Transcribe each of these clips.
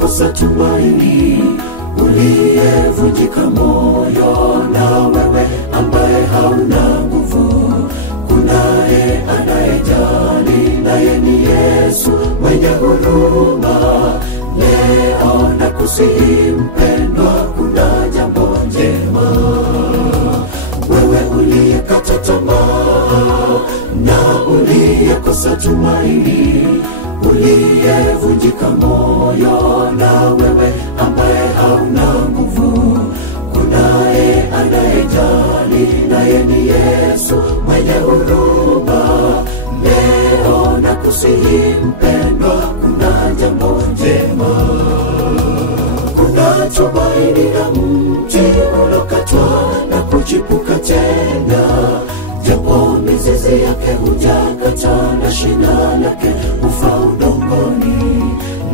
uliyekosa tumaini, uliyevunjika moyo, na wewe ambaye hauna nguvu, kunaye anayejali, naye ni Yesu mwenye huruma. Leo nakusihi mpendwa, kuna jambo njema. Wewe uliyekata tamaa na uliyekosa tumaini, uliyevunjika moyo, na wewe ambaye hauna nguvu, kunaye anayejali, naye ni Yesu mwenye huruma. Leo nakusihi mpendwa, kuna jambo njema. Kuna tumaini la mti uliokatwa na kuchipuka tena, japo mizizi yake hujakata na shina lake hufa udongoni,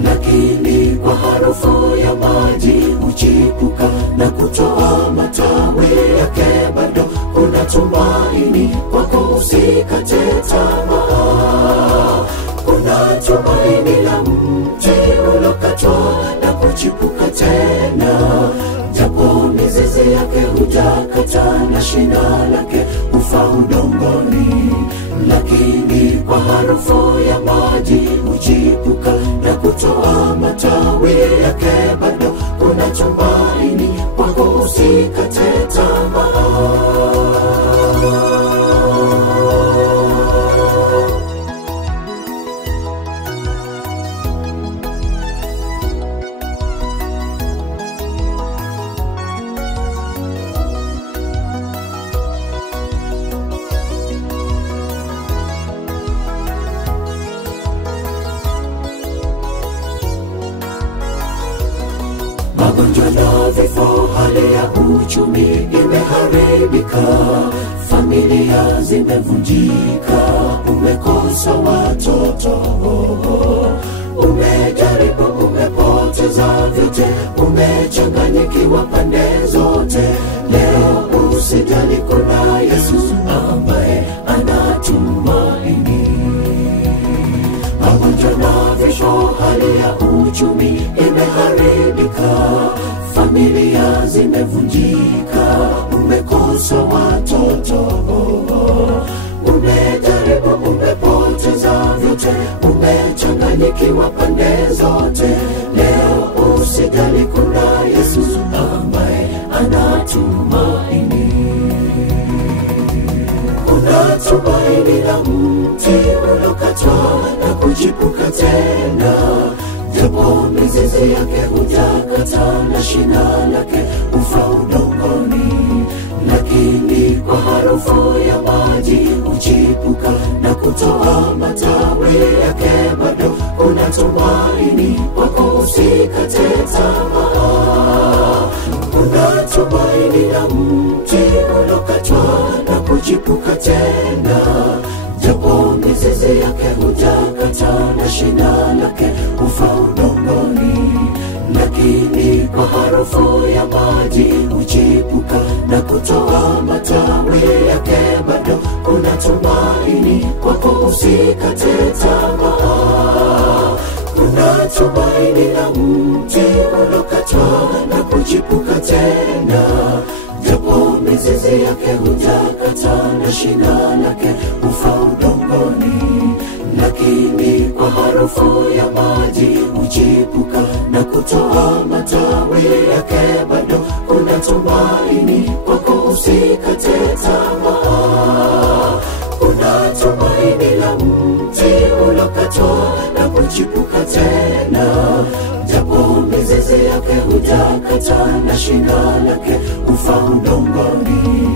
lakini kwa harufu ya maji huchipuka na kutoa matawi yake. Bado kuna tumaini kwako, usikate tamaa. Kuna tumaini la mti uliokatwa na kuchipuka tena, japo mizizi yake hujakata na shina lake hufa udongoni, lakini kwa harufu ya maji huchipuka na kutoa matawi yake. Bado kuna tumaini kwako, usikate tamaa. Magonjwa na vifo, hali ya uchumi imeharibika, familia zimevunjika, umekosa watoto, umejaribu, umepoteza vyote, umechanganyikiwa pande zote. Leo usijali, kuna Yesu ambaye anatumaini. Magonjwa na vifo, hali ya uchumi imeharibika, familia zimevunjika, umekosa watoto, umejaribu, umepoteza vyote, umechanganyikiwa pande zote. Leo usijali, kuna Yesu ambaye anatumaini. Kuna tumaini la mti uliokatwa na kuchipuka tena, japo mizizi yake hujakata na shina lake hufa udongoni, lakini kwa harufu ya maji huchipuka na kutoa matawi yake. Bado kuna tumaini kwako, usikate tamaa. Kuna tumaini la mti uliokatwa na kuchipuka tena, japo mizizi yake hujakata na shina lake hufa udongoni, lakini kwa harufu ya maji huchipuka na kutoa matawi yake. Bado kuna tumaini kwako, usikate tamaa. Kuna tumaini la mti uliokatwa na kuchipuka tena, japo mizizi yake hujakata na shina lake hufa udongoni, lakini kwa harufu ya maji huchipuka na kutoa matawi yake. Bado kuna tumaini kwako, usikate tamaa. Kuna tumaini la mti uliokatwa na kuchipuka tena, japo mizizi yake hujakata na shina lake hufa udongoni,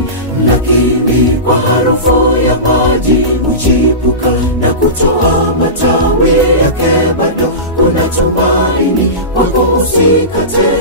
lakini kwa harufu ya maji huchipuka na kutoa matawi yake. Bado kuna tumaini kwako, usikate